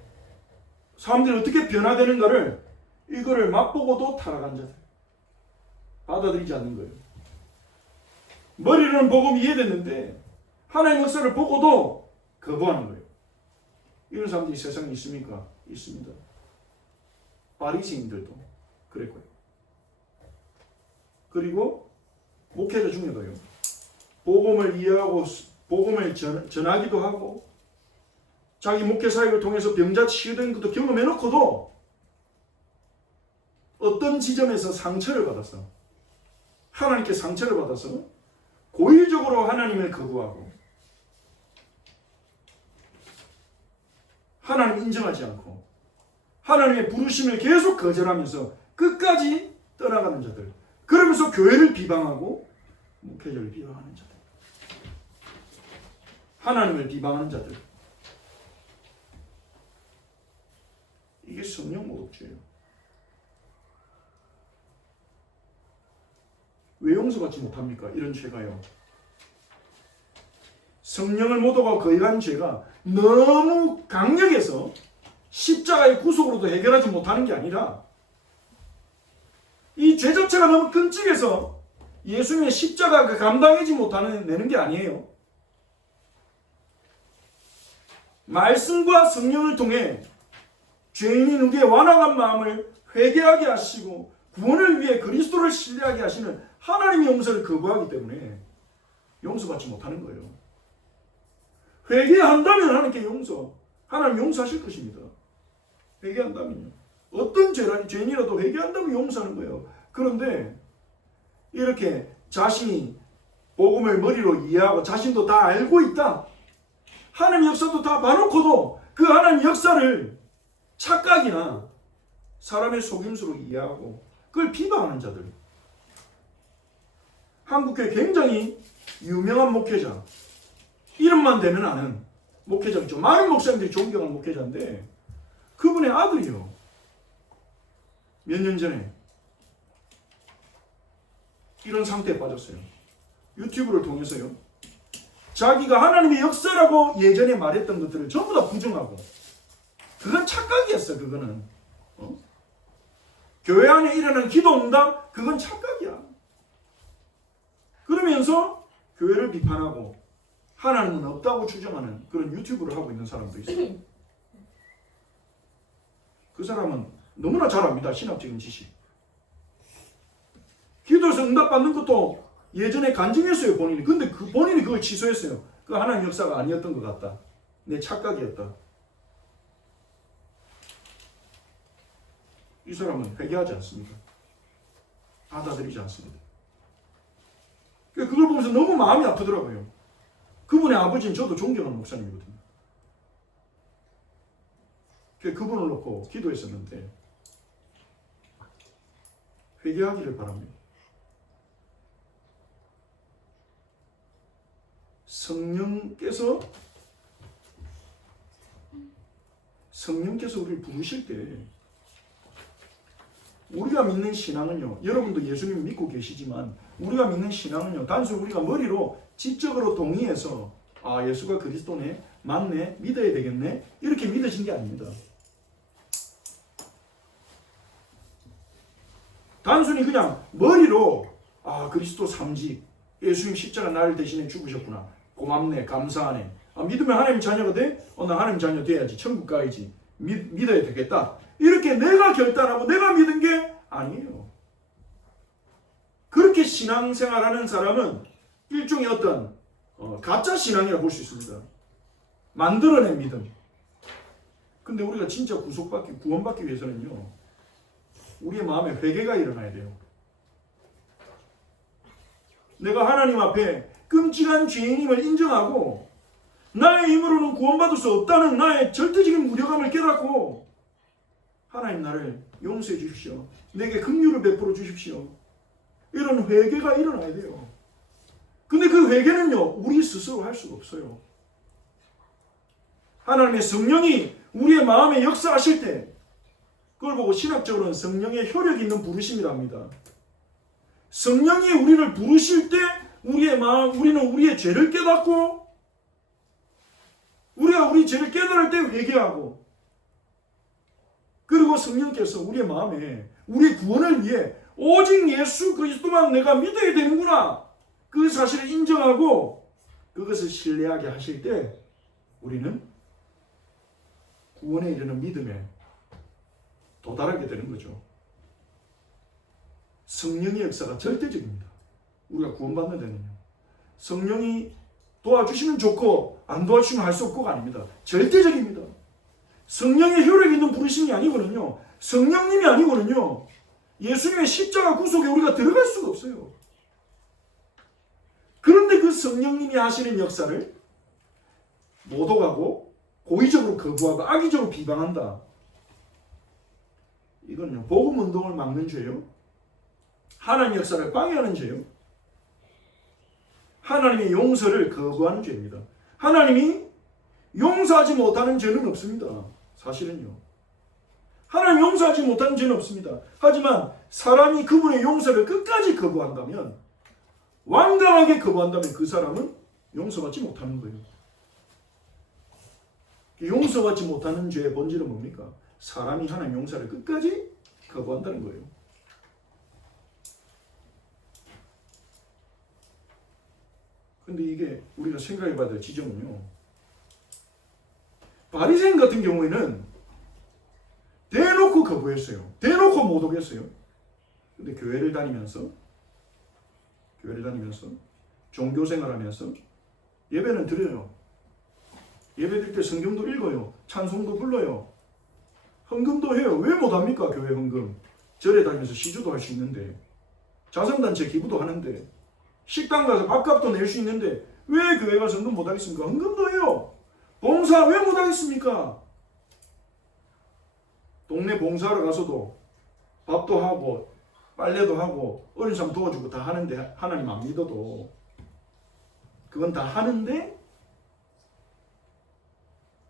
사람들이 어떻게 변화되는가를 이거를 맛보고도 타락한 자들 받아들이지 않는 거예요. 머리로는 복음 이해됐는데 하나님의 역사를 보고도 거부하는 거예요. 이런 사람들이 세상에 있습니까? 있습니다. 바리새인들도 그랬고요. 그리고 목회자 중에도요. 복음을 이해하고 복음을 전하기도 하고 자기 목회 사역을 통해서 병자 치유된 것도 경험해놓고도 어떤 지점에서 상처를 받았어. 하나님께 상처를 받아서 고의적으로 하나님을 거부하고 하나님 인정하지 않고 하나님의 부르심을 계속 거절하면서 끝까지 떠나가는 자들, 그러면서 교회를 비방하고 목회자를 비방하는 자들, 하나님을 비방하는 자들, 이게 성령 모독죄예요. 왜 용서받지 못합니까? 이런 죄가요. 성령을 모독하고 거역한 죄가 너무 강력해서 십자가의 구속으로도 해결하지 못하는 게 아니라 이 죄 자체가 너무 끔찍해서 예수님의 십자가가 감당하지 못하는 게 아니에요. 말씀과 성령을 통해 죄인인 우리의 완악한 마음을 회개하게 하시고 구원을 위해 그리스도를 신뢰하게 하시는 하나님의 용서를 거부하기 때문에 용서받지 못하는 거예요. 회개한다면 하나님께 하나님 용서하실 것입니다. 회개한다면요. 어떤 죄인이라도 회개한다면 용서하는 거예요. 그런데 이렇게 자신이 복음을 머리로 이해하고 자신도 다 알고 있다. 하나님 역사도 다 봐놓고도 그 하나님 역사를 착각이나 사람의 속임수로 이해하고 그걸 비방하는 자들. 한국교회 굉장히 유명한 목회자, 이름만 대면 아는 목회자죠. 많은 목사님들이 존경하는 목회자인데 그분의 아들이요. 몇 년 전에 이런 상태에 빠졌어요. 유튜브를 통해서요. 자기가 하나님의 역사라고 예전에 말했던 것들을 전부 다 부정하고, 그건 착각이었어. 그거는 교회 안에 일어나는 기도 응답, 그건 착각이야. 그러면서 교회를 비판하고 하나님은 없다고 주장하는 그런 유튜브를 하고 있는 사람도 있어요. 그 사람은 너무나 잘 압니다. 신학적인 지식. 기도에서 응답받는 것도 예전에 간증했어요. 본인이. 근데 본인이 그걸 취소했어요. 그 하나님 역사가 아니었던 것 같다. 내 착각이었다. 이 사람은 회개하지 않습니다. 받아들이지 않습니다. 그걸 보면서 너무 마음이 아프더라고요. 그분의 아버지는 저도 존경하는 목사님이거든요. 그분을 놓고 기도했었는데 회개하기를 바랍니다. 성령께서 우리를 부르실 때 우리가 믿는 신앙은요, 여러분도 예수님 믿고 계시지만 우리가 믿는 신앙은요, 단순히 우리가 머리로 지적으로 동의해서 예수가 그리스도네, 맞네, 믿어야 되겠네, 이렇게 믿어진 게 아닙니다. 단순히 그냥 머리로 그리스도 삼직, 예수님 십자가 나를 대신해 죽으셨구나, 고맙네, 감사하네, 믿으면 하나님 자녀가 돼? 나 하나님 자녀 돼야지, 천국 가야지, 믿어야 되겠다, 이렇게 내가 결단하고 내가 믿은 게 아니에요. 그렇게 신앙생활하는 사람은 일종의 어떤 가짜 신앙이라고 볼 수 있습니다. 만들어낸 믿음. 근데 우리가 진짜 구원받기 위해서는요, 우리의 마음에 회개가 일어나야 돼요. 내가 하나님 앞에 끔찍한 죄인임을 인정하고 나의 힘으로는 구원받을 수 없다는 나의 절대적인 무력함을 깨닫고, 하나님 나를 용서해 주십시오, 내게 긍휼을 베풀어 주십시오, 이런 회개가 일어나야 돼요. 근데 그 회개는요, 우리 스스로 할 수가 없어요. 하나님의 성령이 우리의 마음에 역사하실 때, 그걸 보고 신학적으로는 성령의 효력이 있는 부르심이라 합니다. 성령이 우리를 부르실 때 우리는 우리의 죄를 깨닫고, 우리가 우리 죄를 깨달을 때 회개하고, 그리고 성령께서 우리의 마음에 우리의 구원을 위해 오직 예수 그리스도만 내가 믿어야 되는구나, 그 사실을 인정하고 그것을 신뢰하게 하실 때 우리는 구원에 이르는 믿음에 도달하게 되는 거죠. 성령의 역사가 절대적입니다. 우리가 구원받는 데는요. 성령이 도와주시면 좋고 안 도와주시면 할 수 없고가 아닙니다. 절대적입니다. 성령의 효력이 있는 부르심이 아니거든요. 성령님이 아니거든요. 예수님의 십자가 구속에 우리가 들어갈 수가 없어요. 그런데 그 성령님이 하시는 역사를 모독하고 고의적으로 거부하고 악의적으로 비방한다. 이건요, 복음 운동을 막는 죄요, 하나님 역사를 방해하는 죄요, 하나님의 용서를 거부하는 죄입니다. 하나님이 용서하지 못하는 죄는 없습니다. 사실은요, 하나님 용서하지 못하는 죄는 없습니다. 하지만 사람이 그분의 용서를 끝까지 거부한다면, 완강하게 거부한다면 그 사람은 용서받지 못하는 거예요. 용서받지 못하는 죄의 본질은 뭡니까? 사람이 하나님 용서를 끝까지 거부한다는 거예요. 근데 이게 우리가 생각해봐야 될 지점은요, 바리새인 같은 경우에는 대놓고 거부했어요. 대놓고 모독했어요. 근데 교회를 다니면서 종교생활하면서 예배는 드려요. 예배드릴 때 성경도 읽어요. 찬송도 불러요. 헌금도 해요. 왜 못합니까? 교회 헌금. 절에 다니면서 시주도 할 수 있는데, 자선단체 기부도 하는데, 식당 가서 밥값도 낼 수 있는데 왜 교회 가서 헌금 못하겠습니까? 헌금도 해요. 봉사 왜 못하겠습니까? 동네 봉사하러 가서도 밥도 하고 빨래도 하고 어린 사람 도와주고 다 하는데, 하나님 안 믿어도 그건 다 하는데,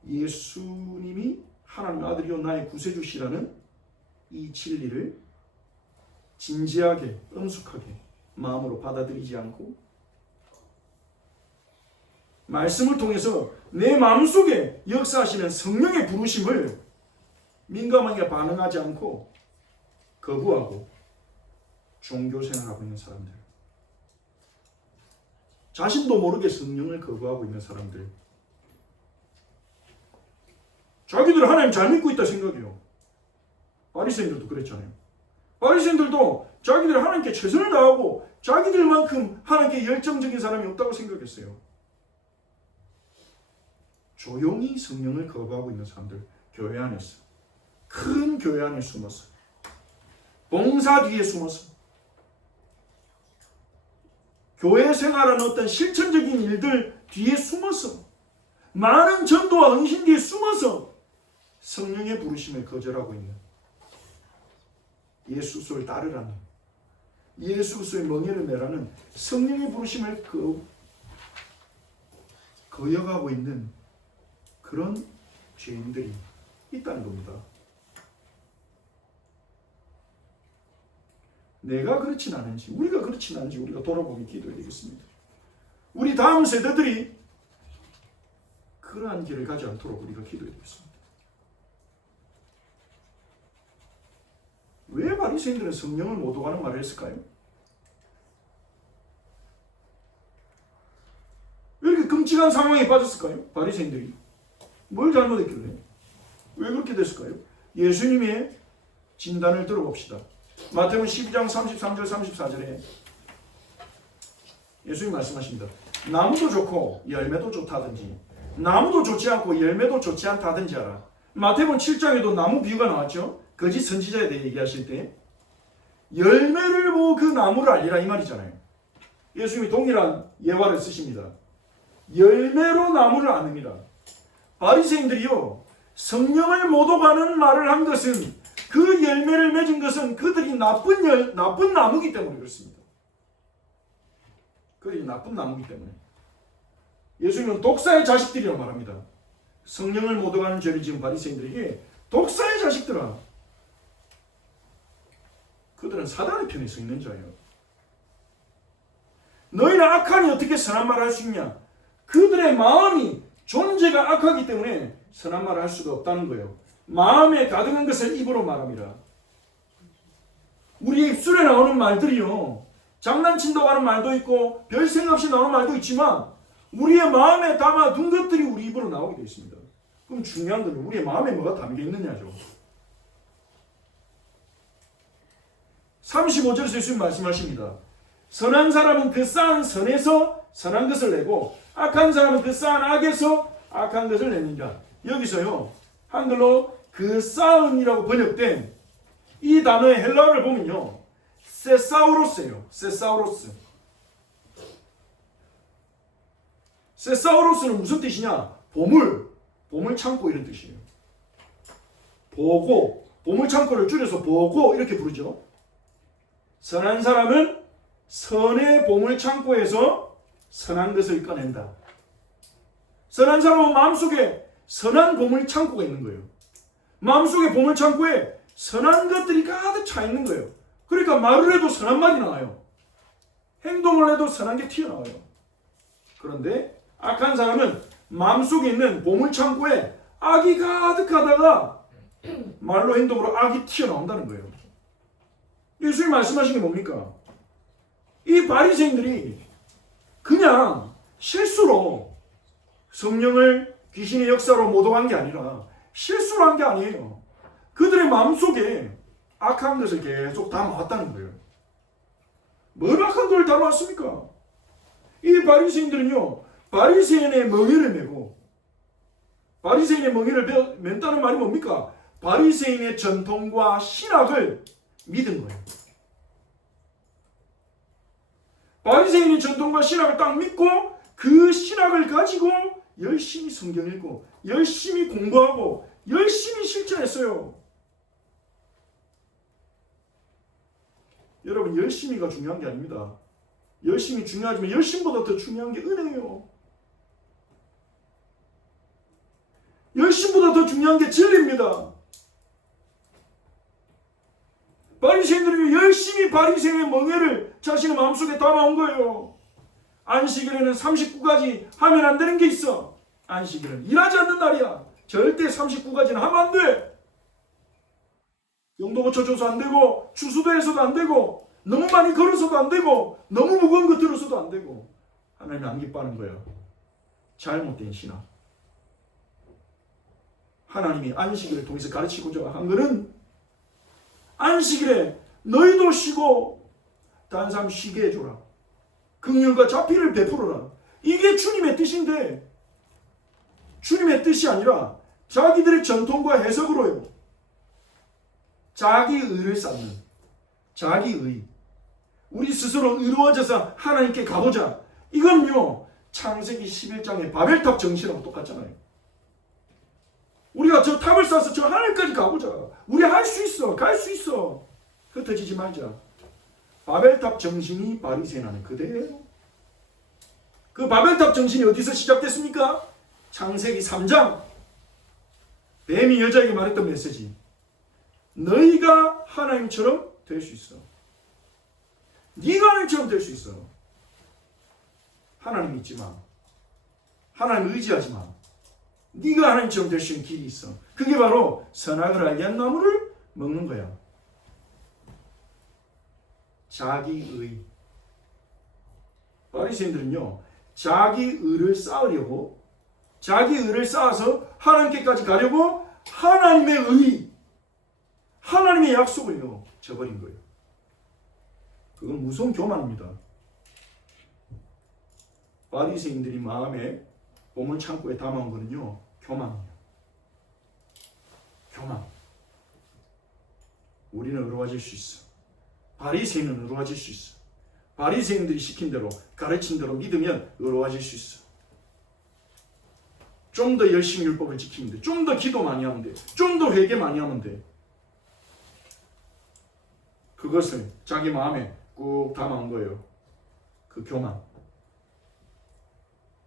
예수님이 하나님 아들이요 나의 구세주시라는 이 진리를 진지하게 엄숙하게 마음으로 받아들이지 않고, 말씀을 통해서 내 마음속에 역사하시는 성령의 부르심을 민감하게 반응하지 않고 거부하고 종교생활하고 있는 사람들, 자신도 모르게 성령을 거부하고 있는 사람들, 자기들 하나님 잘 믿고 있다 생각해요. 바리새인들도 그랬잖아요. 바리새인들도 자기들 하나님께 최선을 다하고 자기들만큼 하나님께 열정적인 사람이 없다고 생각했어요. 조용히 성령을 거부하고 있는 사람들, 교회 안에서, 큰 교회 안에 숨어서, 봉사 뒤에 숨어서, 교회 생활하는 어떤 실천적인 일들 뒤에 숨어서, 많은 전도와 헌신 뒤에 숨어서 성령의 부르심을 거절하고 있는, 예수 그리스도를 따르라는, 예수 그리스도의 멍에를 매라는 성령의 부르심을 거역하고 있는 그런 죄인들이 있다는 겁니다. 내가 그렇진 않은지, 우리가 그렇진 않은지 우리가 돌아보기 기도해야 되겠습니다. 우리 다음 세대들이 그러한 길을 가지 않도록 우리가 기도해야 되겠습니다. 왜 바리새인들은 성령을 못 오가는 말을 했을까요? 왜 이렇게 끔찍한 상황에 빠졌을까요? 바리새인들이 뭘 잘못했길래 왜 그렇게 됐을까요? 예수님의 진단을 들어봅시다. 마태복음 12장 33절 34절에 예수님이 말씀하십니다. 나무도 좋고 열매도 좋다든지 나무도 좋지 않고 열매도 좋지 않다든지 하라. 마태복음 7장에도 나무 비유가 나왔죠. 거짓 선지자에 대해 얘기하실 때 열매를 보고 그 나무를 알리라 이 말이잖아요. 예수님이 동일한 예화를 쓰십니다. 열매로 나무를 아느니라. 바리새인들이요 성령을 못 오가는 말을 한 것은 그 열매를 맺은 것은 그들이 나쁜 나무기 때문에 그렇습니다. 그들이 나쁜 나무기 때문에. 예수님은 독사의 자식들이라고 말합니다. 성령을 못 오가는 죄를 지은 바리새인들에게 독사의 자식들아. 그들은 사단의 편에 서 있는 자예요. 너희는 악하니 어떻게 선한 말을 할 수 있냐? 그들의 마음이 존재가 악하기 때문에 선한 말을 할 수가 없다는 거예요. 마음에 가득한 것을 입으로 말합니다. 우리 입술에 나오는 말들이요. 장난친다고 하는 말도 있고 별 생각 없이 나오는 말도 있지만 우리의 마음에 담아둔 것들이 우리 입으로 나오게 되어 있습니다. 그럼 중요한 건 우리의 마음에 뭐가 담겨 있느냐죠. 35절에서 예수님 말씀하십니다. 선한 사람은 그 쌓은 선에서 선한 것을 내고 악한 사람은 그 쌓은 악에서 악한 것을 내는다. 여기서요 한글로 그 쌓은이라고 번역된 이 단어의 헬라어를 보면요 세사우로스예요. 세사우로스. 세사우로스는 무슨 뜻이냐? 보물 창고 이런 뜻이에요. 보고, 보물 창고를 줄여서 보고 이렇게 부르죠. 선한 사람은 선의 보물 창고에서 선한 것을 꺼낸다. 선한 사람은 마음속에 선한 보물 창고가 있는 거예요. 마음속에 보물 창고에 선한 것들이 가득 차 있는 거예요. 그러니까 말을 해도 선한 말이 나와요. 행동을 해도 선한 게 튀어나와요. 그런데 악한 사람은 마음속에 있는 보물 창고에 악이 가득하다가 말로 행동으로 악이 튀어나온다는 거예요. 예수님이 말씀하신 게 뭡니까? 이 바리새인들이 그냥 실수로 성령을 귀신의 역사로 못 오간 게 아니라 실수로 한 게 아니에요. 그들의 마음속에 악한 것을 계속 담아왔다는 거예요. 뭘 악한 걸 담아왔습니까? 이 바리새인들은요 바리새인의 멍에를 메고 바리새인의 멍에를 맨다는 말이 뭡니까? 바리새인의 전통과 신학을 믿은 거예요. 바리새인의 전통과 신학을 딱 믿고 그 신학을 가지고 열심히 성경 읽고 열심히 공부하고 열심히 실천했어요. 여러분 열심히가 중요한 게 아닙니다. 열심히 중요하지만 열심보다 더 중요한 게 은혜예요. 열심보다 더 중요한 게 진리입니다. 바리새인들이 열심히 바리새인의 멍에를 자신의 마음속에 담아온 거예요. 안식일에는 39가지 하면 안 되는 게 있어. 안식일은 일하지 않는 날이야. 절대 39가지는 하면 안 돼. 용도 고쳐줘서 안 되고 주수도에서도 안 되고 너무 많이 걸어서도 안 되고 너무 무거운 거 들어서도 안 되고 하나님 안 기뻐하는 거야. 잘못된 신앙. 하나님이 안식일을 통해서 가르치고자 한 것은 안식일에 너희도 쉬고 다른 사람 쉬게 해줘라. 긍휼과 자비를 베풀어라. 이게 주님의 뜻인데 주님의 뜻이 아니라 자기들의 전통과 해석으로요. 자기 의를 쌓는 자기 의. 우리 스스로 의로워져서 하나님께 가보자. 이건요 창세기 11장의 바벨탑 정신하고 똑같잖아요. 우리가 저 탑을 쌓아서 저 하늘까지 가보자. 우리 할 수 있어. 갈 수 있어. 흩어지지 말자. 바벨탑 정신이 바리새인 안에 그대로. 그 바벨탑 정신이 어디서 시작됐습니까? 창세기 3장. 뱀이 여자에게 말했던 메시지. 너희가 하나님처럼 될 수 있어. 네가 하나님처럼 될 수 있어. 하나님 믿지 마. 하나님 의지하지 마. 네가 하나님처럼 될 수 있는 길이 있어. 그게 바로 선악을 알게 한 나무를 먹는 거야. 자기의. 바리새인들은요, 자기 의를 쌓으려고, 자기 의를 쌓아서 하나님께까지 가려고 하나님의 의, 하나님의 약속을요 저버린 거예요. 그건 무서운 교만입니다. 바리새인들이 마음에 보물 창고에 담아온 거는요 교만이에요. 교만. 우리는 의로워질 수 있어. 바리새인은 의로워질 수 있어. 바리새인들이 시킨 대로, 가르친 대로 믿으면 의로워질 수 있어. 좀 더 열심히 율법을 지키면 돼. 좀 더 기도 많이 하면 돼. 좀 더 회개 많이 하면 돼. 그것을 자기 마음에 꾹 담아온 거예요. 그 교만.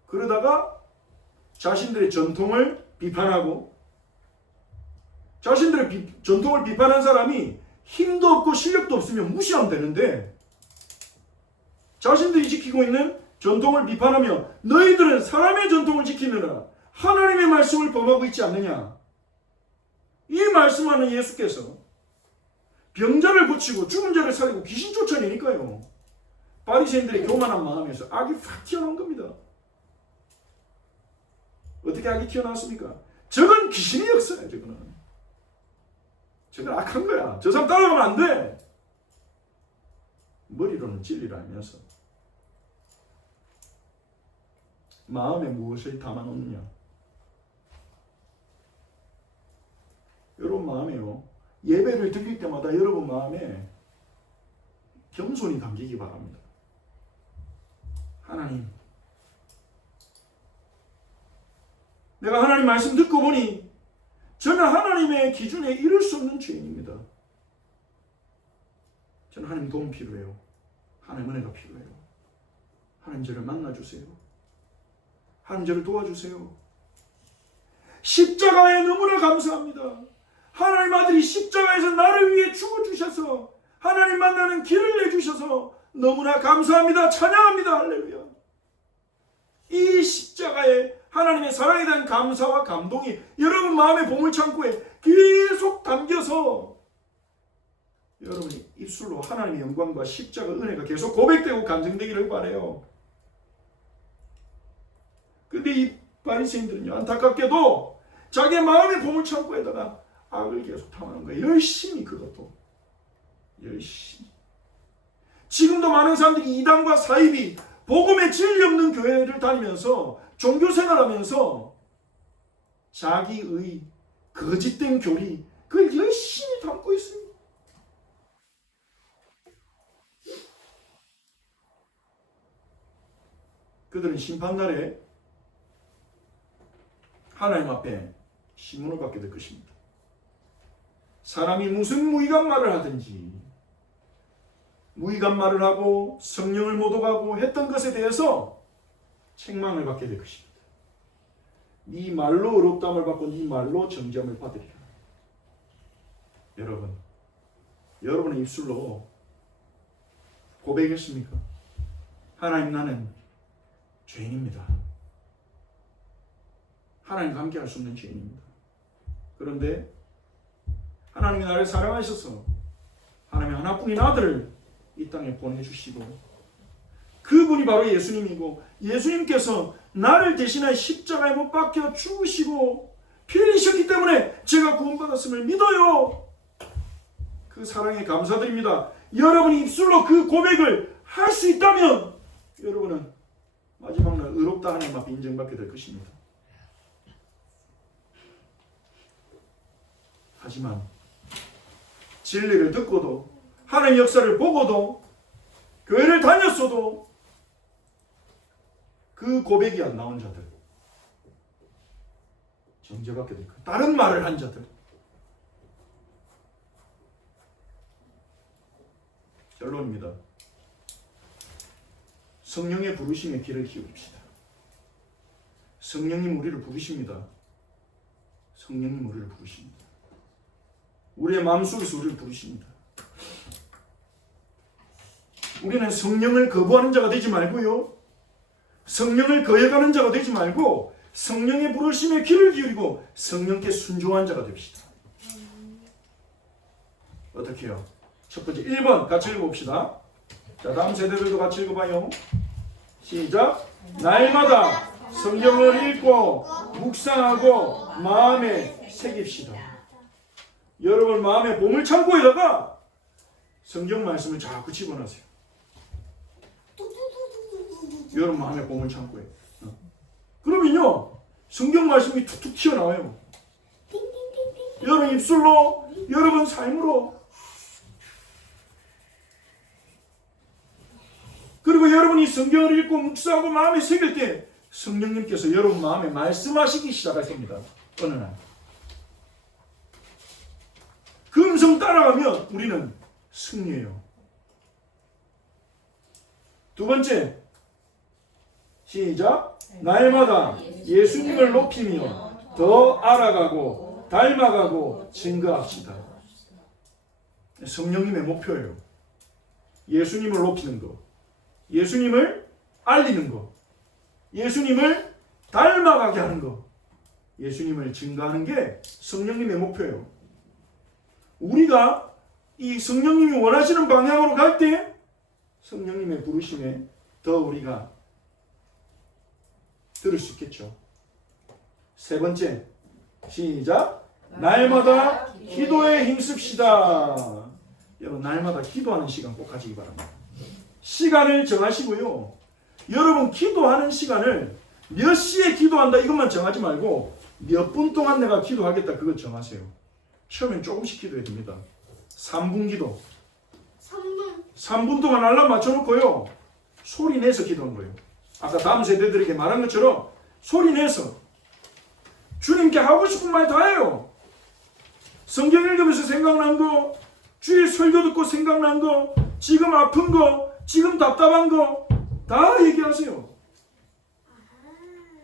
그러다가 자신들의 전통을 비판하고, 자신들의 전통을 비판한 사람이 힘도 없고 실력도 없으면 무시하면 되는데, 자신들이 지키고 있는 전통을 비판하며 너희들은 사람의 전통을 지키느라 하나님의 말씀을 범하고 있지 않느냐. 이 말씀하는 예수께서 병자를 고치고 죽은 자를 살리고 귀신 쫓아내니까요. 바리새인들의 교만한 마음에서 악이 확 튀어나온 겁니다. 어떻게 악이 튀어나왔습니까? 저건 귀신의 역사야. 저건 악한 거야. 저 사람 따라가면 안 돼. 머리로는 진리를 알면서 마음에 무엇을 담아놓느냐. 여러분 마음에요, 예배를 드릴 때마다 여러분 마음에 겸손이 담기기 바랍니다. 하나님, 내가 하나님 말씀 듣고 보니 저는 하나님의 기준에 이룰 수 없는 죄인입니다. 저는 하나님 도움 필요해요. 하나님 은혜가 필요해요. 하나님 저를 만나주세요. 하나님 저를 도와주세요. 십자가에 너무나 감사합니다. 하나님 아들이 십자가에서 나를 위해 죽어주셔서 하나님 만나는 길을 내주셔서 너무나 감사합니다. 찬양합니다. 할렐루야. 이 십자가에 하나님의 사랑에 대한 감사와 감동이 여러분 마음의 보물창고에 계속 담겨서 여러분이 입술로 하나님의 영광과 십자가 은혜가 계속 고백되고 간증되기를 바라요. 근데 이 바리새인들은요, 안타깝게도 자기 마음의 보물창고에다가 악을 계속 담아놓은 거예요. 열심히. 그것도 열심히. 지금도 많은 사람들이 이단과 사입이 복음에 진리 없는 교회를 다니면서 종교생활하면서 자기의 거짓된 교리, 그걸 열심히 담고 있습니다. 그들은 심판날에 하나님 앞에 심문을 받게 될 것입니다. 사람이 무슨 무익한 말을 하든지, 무익한 말을 하고 성령을 모독하고 했던 것에 대해서 책망을 받게 될 것입니다. 네 말로 의롭다함을 받고 네 말로 정죄함을 받으리라. 여러분, 여러분의 입술로 고백했습니까? 하나님, 나는 죄인입니다. 하나님과 함께할 수 없는 죄인입니다. 그런데 하나님이 나를 사랑하셔서 하나님의 하나뿐인 아들을 이 땅에 보내주시고, 그분이 바로 예수님이고, 예수님께서 나를 대신하여 십자가에 못 박혀 죽으시고 피 흘리셨기 때문에 제가 구원받았음을 믿어요. 그 사랑에 감사드립니다. 여러분이 입술로 그 고백을 할 수 있다면 여러분은 마지막 날 의롭다 하나님 앞에 인정받게 될 것입니다. 하지만 진리를 듣고도 하나님의 역사를 보고도 교회를 다녔어도 그 고백이 안 나온 자들, 정죄받게 될 거예요. 다른 말을 한 자들. 결론입니다. 성령의 부르심의 길을 기울입시다. 성령님 우리를 부르십니다. 성령님 우리를 부르십니다. 우리의 마음속에서 우리를 부르십니다. 우리는 성령을 거부하는 자가 되지 말고요, 성령을 거역하는 자가 되지 말고 성령의 부르심에 귀를 기울이고 성령께 순종한 자가 됩시다. 어떻게 해요? 첫 번째 1번 같이 읽어봅시다. 자, 다음 세대들도 같이 읽어봐요. 시작. 날마다 성경을 읽고 묵상하고 마음에 새깁시다. 여러분 마음의 보물창고에다가 성경 말씀을 자꾸 집어넣으세요. 여러분 마음의 보물창고에. 그러면요 성경 말씀이 툭툭 튀어나와요. 여러분 입술로, 여러분 삶으로. 그리고 여러분이 성경을 읽고 묵상하고 마음에 새길 때 성령님께서 여러분 마음에 말씀하시기 시작하십니다. 어느 날 그 음성 따라가면 우리는 승리해요. 두 번째 시작. 날마다 예수님을 높이며 더 알아가고 닮아가고 증거합시다. 성령님의 목표예요. 예수님을 높이는 것, 예수님을 알리는 것, 예수님을 닮아가게 하는 것, 예수님을 증거하는 게 성령님의 목표예요. 우리가 이 성령님이 원하시는 방향으로 갈 때 성령님의 부르심에 더 우리가 들을 수 있겠죠. 세 번째 시작. 날마다 기도에 힘씁시다. 여러분 날마다 기도하는 시간 꼭 가지기 바랍니다. 시간을 정하시고요. 여러분 기도하는 시간을 몇 시에 기도한다 이것만 정하지 말고 몇 분 동안 내가 기도하겠다 그거 정하세요. 처음엔 조금씩 기도해야 됩니다. 3분 기도. 3분 동안 알람 맞춰놓고요. 소리 내서 기도하는 거예요. 아까 다음 세대들에게 말한 것처럼 소리 내서 주님께 하고 싶은 말 다 해요. 성경 읽으면서 생각난 거, 주일 설교 듣고 생각난 거, 지금 아픈 거, 지금 답답한 거 다 얘기하세요.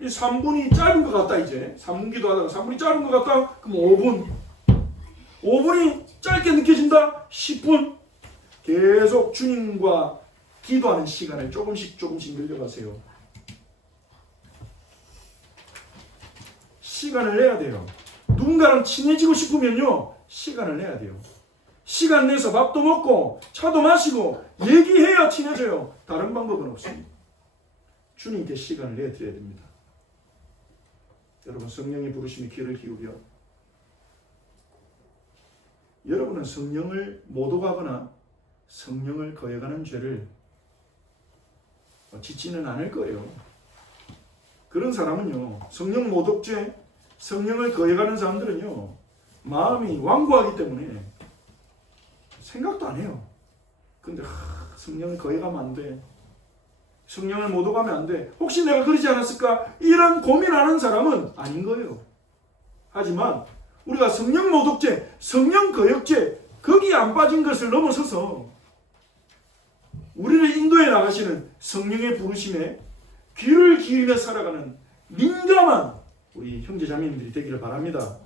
이 3분이 짧은 것 같다 이제. 3분 기도하다가 3분이 짧은 것 같다? 그럼 5분. 5분이 짧게 느껴진다? 10분. 계속 주님과 기도하는 시간을 조금씩 늘려가세요. 시간을 내야 돼요. 누군가랑 친해지고 싶으면요 시간을 내야 돼요. 시간 내서 밥도 먹고 차도 마시고 얘기해야 친해져요. 다른 방법은 없습니다. 주님께 시간을 내드려야 됩니다. 여러분 성령의 부르심에 귀를 기울여 여러분은 성령을 모독하거나 성령을 거역하는 죄를 짓지는 않을 거예요. 그런 사람은요 성령 모독죄, 성령을 거역하는 사람들은요 마음이 완고하기 때문에 생각도 안 해요. 근데 성령을 거역하면 안 돼. 성령을 모독하면 안 돼. 혹시 내가 그러지 않았을까? 이런 고민하는 사람은 아닌 거예요. 하지만 우리가 성령 모독죄, 성령 거역죄 거기에 안 빠진 것을 넘어서서 우리를 인도해 나가시는 성령의 부르심에 귀를 기울여 살아가는 민감한 우리 형제자매님들이 되기를 바랍니다.